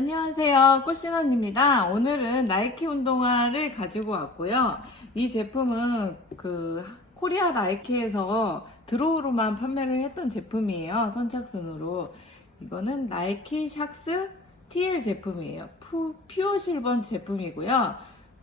안녕하세요. 꽃신언입니다. 오늘은 나이키 운동화를 가지고 왔고요. 이 제품은 그 코리아 나이키에서 드로우로만 판매를 했던 제품이에요. 선착순으로. 이거는 나이키 샥스 TL 제품이에요. 푸, 퓨어 실버 제품이고요.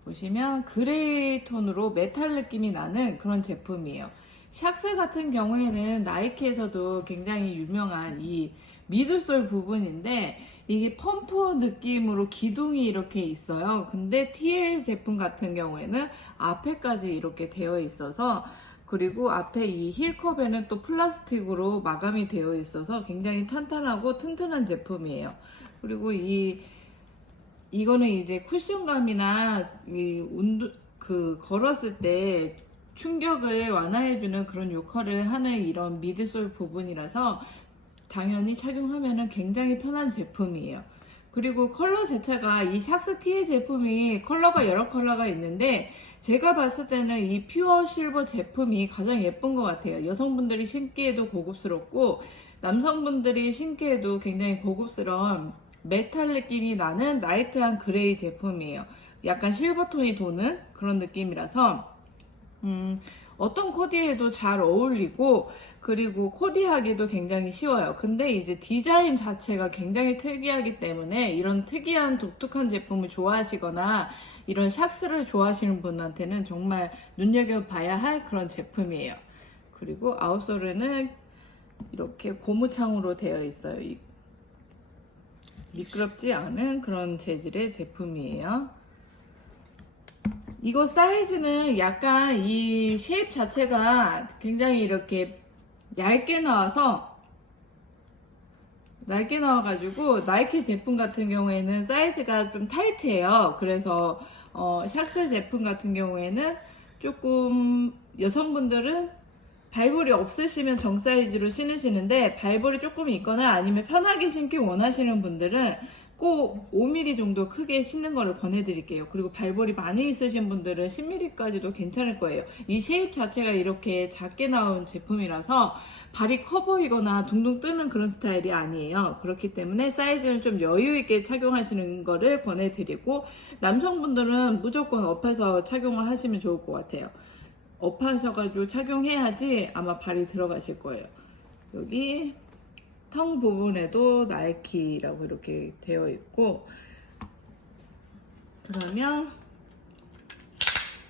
보시면 그레이 톤으로 메탈 느낌이 나는 그런 제품이에요. 샥스 같은 경우에는 나이키에서도 굉장히 유명한 이 미들솔 부분인데 이게 펌프 느낌으로 기둥이 이렇게 있어요. 근데 TL 제품 같은 경우에는 앞에까지 이렇게 되어 있어서 그리고 앞에 이 힐컵에는 또 플라스틱으로 마감이 되어 있어서 굉장히 탄탄하고 튼튼한 제품이에요. 그리고 이 이거는 이제 쿠션감이나 이 운동 그 걸었을 때 충격을 완화해주는 그런 역할을 하는 이런 미드솔 부분이라서 당연히 착용하면은 굉장히 편한 제품이에요. 그리고 컬러 자체가 이 샥스 티의 제품이 컬러가 여러 컬러가 있는데 제가 봤을 때는 이 퓨어 실버 제품이 가장 예쁜 것 같아요. 여성분들이 신기에도 고급스럽고 남성분들이 신기에도 굉장히 고급스러운 메탈 느낌이 나는 나이트한 그레이 제품이에요. 약간 실버톤이 도는 그런 느낌이라서 음, 어떤 코디에도 잘 어울리고 그리고 코디하기도 굉장히 쉬워요. 근데 이제 디자인 자체가 굉장히 특이하기 때문에 이런 특이한 독특한 제품을 좋아하시거나 이런 샥스를 좋아하시는 분한테는 정말 눈여겨봐야 할 그런 제품이에요. 그리고 아웃솔에는 이렇게 고무창으로 되어 있어요. 이- 미끄럽지 않은 그런 재질의 제품이에요. 이거 사이즈는 약간 이 쉐입 자체가 굉장히 이렇게 얇게 나와서 얇게 나와가지고 나이키 제품 같은 경우에는 사이즈가 좀 타이트해요. 그래서 어, 샥스 제품 같은 경우에는 조금 여성분들은 발볼이 없으시면 정 사이즈로 신으시는데 발볼이 조금 있거나 아니면 편하게 신기 원하시는 분들은 꼭 5mm 정도 크게 신는 거를 권해드릴게요. 그리고 발볼이 많이 있으신 분들은 10mm까지도 괜찮을 거예요. 이 쉐입 자체가 이렇게 작게 나온 제품이라서 발이 커 보이거나 둥둥 뜨는 그런 스타일이 아니에요. 그렇기 때문에 사이즈는 좀 여유 있게 착용하시는 거를 권해드리고 남성분들은 무조건 업해서 착용을 하시면 좋을 것 같아요. 업하셔가지고 착용해야지 아마 발이 들어가실 거예요. 여기 텅 부분에도 나이키라고 이렇게 되어 있고 그러면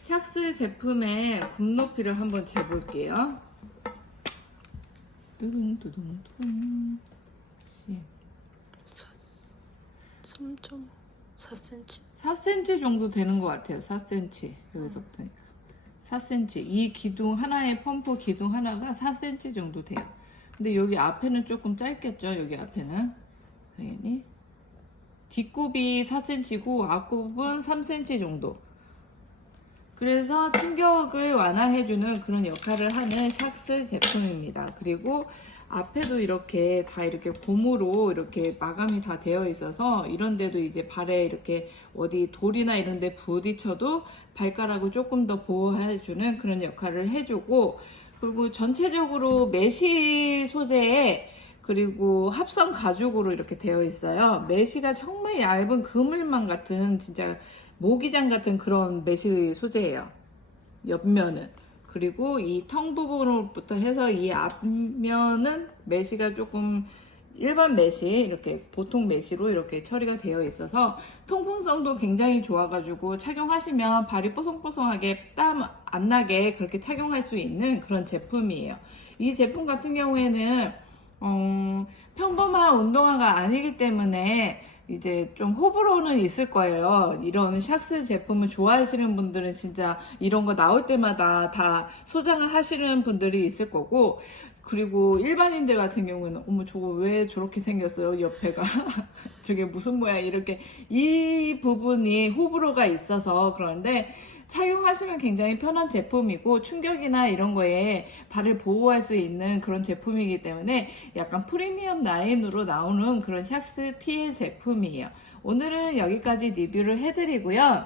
샥스 제품의 굽 높이를 한번 재볼게요. 뚜둥뚜둥뚜둥 3.4cm. 4cm 정도 되는 것 같아요. 4cm 여기서부터 4cm 이 기둥 하나의 펌프 기둥 하나가 4cm 정도 돼요. 근데 여기 앞에는 조금 짧겠죠. 여기 앞에는 당연히 뒷굽이 4cm고 앞굽은 3cm 정도. 그래서 충격을 완화해주는 그런 역할을 하는 샥스 제품입니다. 그리고 앞에도 이렇게 다 이렇게 고무로 이렇게 마감이 다 되어 있어서 이런 데도 이제 발에 이렇게 어디 돌이나 이런 데 부딪혀도 발가락을 조금 더 보호해주는 그런 역할을 해주고 그리고 전체적으로 메시 소재에 그리고 합성 가죽으로 이렇게 되어 있어요. 메시가 정말 얇은 그물망 같은 진짜 모기장 같은 그런 메시 소재예요. 옆면은. 그리고 이텅 부분으로부터 해서 이 앞면은 메시가 조금 일반 메시 이렇게 보통 메시로 이렇게 처리가 되어 있어서 통풍성도 굉장히 좋아가지고 착용하시면 발이 뽀송뽀송하게 땀 안 나게 그렇게 착용할 수 있는 그런 제품이에요. 이 제품 같은 경우에는 음, 평범한 운동화가 아니기 때문에 이제 좀 호불호는 있을 거예요. 이런 샥스 제품을 좋아하시는 분들은 진짜 이런 거 나올 때마다 다 소장을 하시는 분들이 있을 거고, 그리고 일반인들 같은 경우는 어머 저거 왜 저렇게 생겼어요 옆에가 저게 무슨 모양 이렇게 이 부분이 호불호가 있어서 그런데 착용하시면 굉장히 편한 제품이고 충격이나 이런 거에 발을 보호할 수 있는 그런 제품이기 때문에 약간 프리미엄 라인으로 나오는 그런 샥스 티의 제품이에요. 오늘은 여기까지 리뷰를 해드리고요.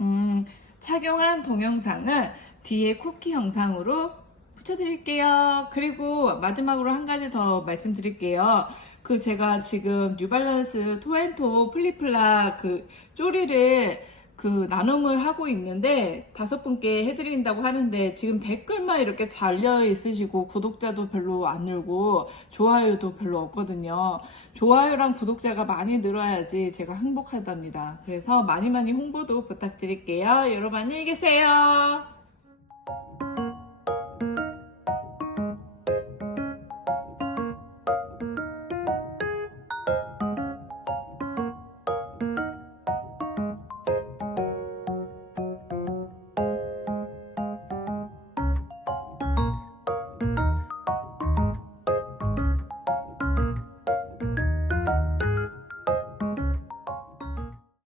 음, 착용한 동영상은 뒤에 쿠키 영상으로 붙여드릴게요. 그리고 마지막으로 한 가지 더 말씀드릴게요. 그 제가 지금 뉴발란스 토엔토 플리플라 그 쪼리를 그 나눔을 하고 있는데 다섯 분께 해드린다고 하는데 지금 댓글만 이렇게 잘려 있으시고 구독자도 별로 안 늘고 좋아요도 별로 없거든요. 좋아요랑 구독자가 많이 늘어야지 제가 행복하답니다. 그래서 많이 많이 홍보도 부탁드릴게요. 여러분 안녕히 계세요.